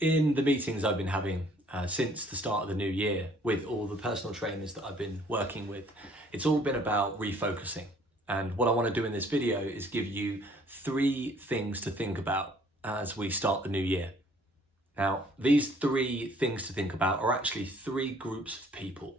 In the meetings I've been having since the start of the new year with all the personal trainers that I've been working with, it's all been about refocusing. And what I want to do in this video is give you 3 things to think about as we start the new year. Now, these 3 things to think about are actually 3 groups of people.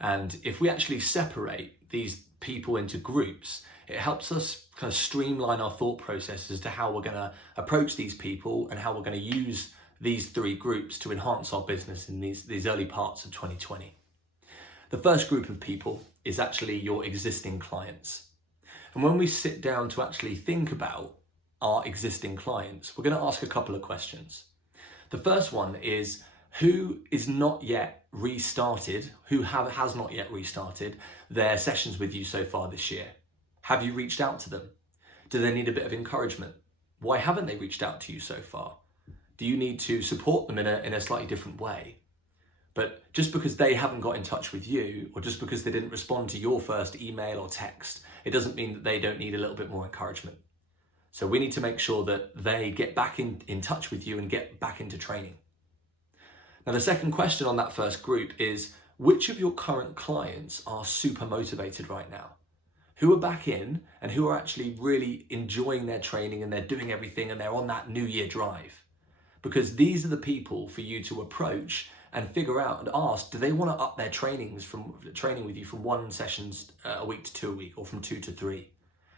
And if we actually separate these people into groups, it helps us kind of streamline our thought process as to how we're going to approach these people and how we're going to use these 3 groups to enhance our business in these early parts of 2020. The first group of people is actually your existing clients. And when we sit down to actually think about our existing clients, we're going to ask a couple of questions. The first one is, who is not yet restarted, has not yet restarted their sessions with you so far this year? Have you reached out to them? Do they need a bit of encouragement? Why haven't they reached out to you so far? Do you need to support them in a slightly different way? But just because they haven't got in touch with you, or just because they didn't respond to your first email or text, it doesn't mean that they don't need a little bit more encouragement. So we need to make sure that they get back in touch with you and get back into training. Now, the second question on that first group is, which of your current clients are super motivated right now? Who are back in and who are actually really enjoying their training and they're doing everything and they're on that new year drive? Because these are the people for you to approach and figure out and ask, do they want to up their training with you from 1 sessions a week to 2 a week, or from 2 to 3?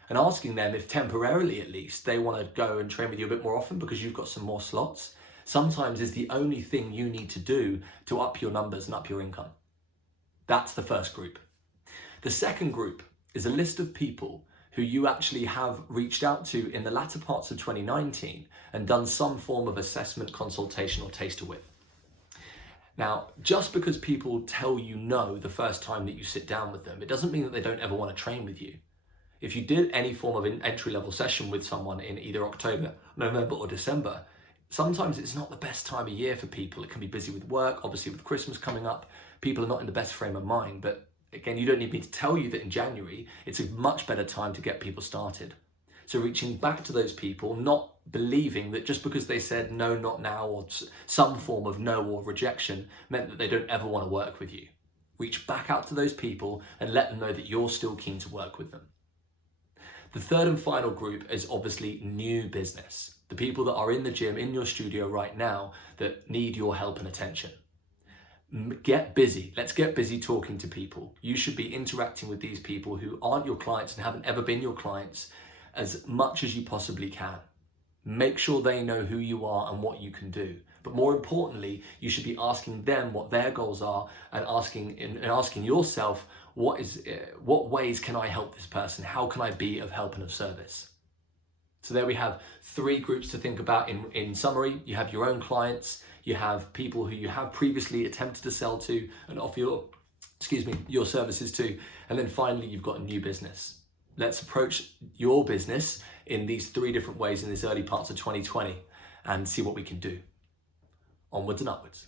And asking them if temporarily at least they want to go and train with you a bit more often because you've got some more slots, sometimes is the only thing you need to do to up your numbers and up your income. That's the first group. The second group is a list of people who you actually have reached out to in the latter parts of 2019 and done some form of assessment, consultation, or taster with. Now, just because people tell you no the first time that you sit down with them, it doesn't mean that they don't ever want to train with you. If you did any form of an entry-level session with someone in either October, November, or December, sometimes it's not the best time of year for people. It can be busy with work, obviously with Christmas coming up, people are not in the best frame of mind, but again, you don't need me to tell you that in January, it's a much better time to get people started. So reaching back to those people, not believing that just because they said no, not now, or some form of no or rejection meant that they don't ever want to work with you. Reach back out to those people and let them know that you're still keen to work with them. The third and final group is obviously new business. The people that are in the gym, in your studio right now, that need your help and attention. Get busy. Let's get busy talking to people. You should be interacting with these people who aren't your clients and haven't ever been your clients as much as you possibly can. Make sure they know who you are and what you can do. But more importantly, you should be asking them what their goals are and asking yourself, what ways can I help this person? How can I be of help and of service? So there we have 3 groups to think about. In summary, you have your own clients, you have people who you have previously attempted to sell to and offer your services to, and then finally you've got a new business. Let's approach your business in these 3 different ways in this early parts of 2020 and see what we can do. Onwards and upwards.